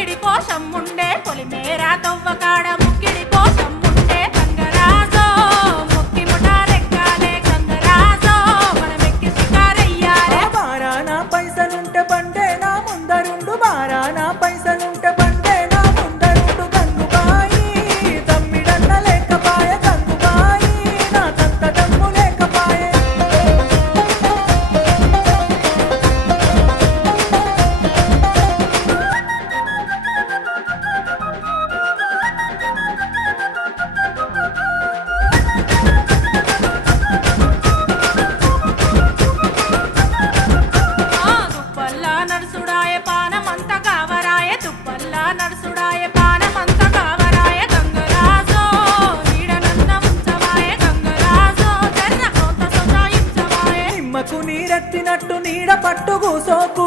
ముక్కిడి కోసం ఉండే పొలిమేరా తవ్వకాడ ముక్కిడి కోసం ఉండే గంగరాజో ముక్కి ముఠారెక్కాలే గంగరాజో మనమెక్కి షికారయ్యాలే బారానా పైసలుంటే బండే నా ముందరుండు బారానా పైసలుంటే బండే నా ముందరుండు గంగుబాయి తమ్మిడన్న లేకపాయ గంగుబాయి నా తంత దమ్ము లేకపాయే దుప్పల్లా నడుసుడాయ పానమంత కావరాయ దుప్పల్లా నడుసుడాయ పానమంత కావరాయ గంగరాజో నీడనన్న ఉంచవాయ గంగరాజో జర్ర కొంత సొంత ఇంచవాయ నిమ్మకు నీరెత్తినట్టు నీడ పట్టు కూసోకు